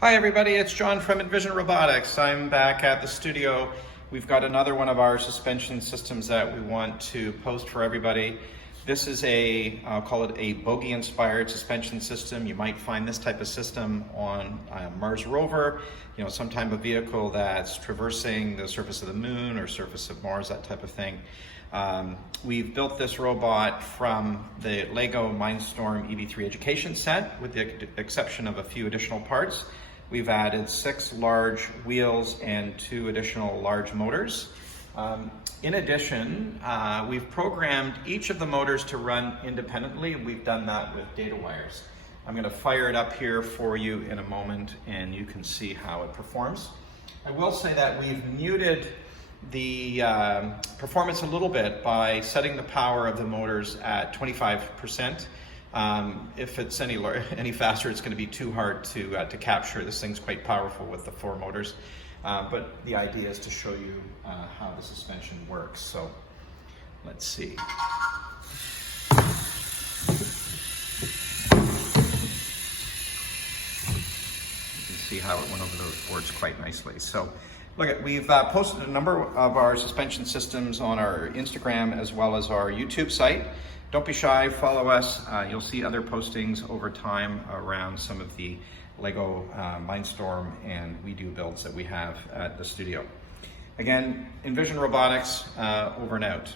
Hi everybody, it's John from Envision Robotics. I'm back at the studio. We've got another one of our suspension systems that we want to post for everybody. This is I'll call it a Bogie inspired suspension system. You might find this type of system on a Mars rover, some type of vehicle that's traversing the surface of the moon or surface of Mars, that type of thing. We've built this robot from the LEGO Mindstorm EV3 education set, with the exception of a few additional parts. We've added 6 large wheels and 2 additional large motors. In addition, we've programmed each of the motors to run independently, and we've done that with data wires. I'm going to fire it up here for you in a moment, and you can see how it performs. I will say that we've muted the performance a little bit by setting the power of the motors at 25%. If it's any faster, it's going to be too hard to capture. This thing's quite powerful with the 4 motors, but the idea is to show you how the suspension works. So let's see. You can see how it went over those boards quite nicely. So look, we've posted a number of our suspension systems on our Instagram as well as our YouTube site. Don't be shy, follow us. You'll see other postings over time around some of the LEGO Mindstorm and WeDo builds that we have at the studio. Again, Envision Robotics, over and out.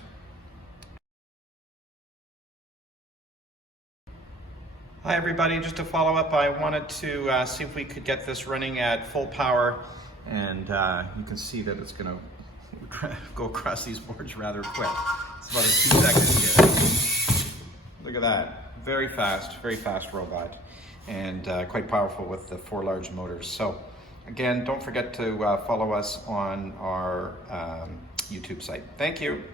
Hi everybody, just to follow up, I wanted to see if we could get this running at full power, and you can see that it's going to go across these boards rather quick. It's about a 2-second here. Look at that, very fast robot, and quite powerful with the 4 large motors. So again, don't forget to follow us on our YouTube site. Thank you.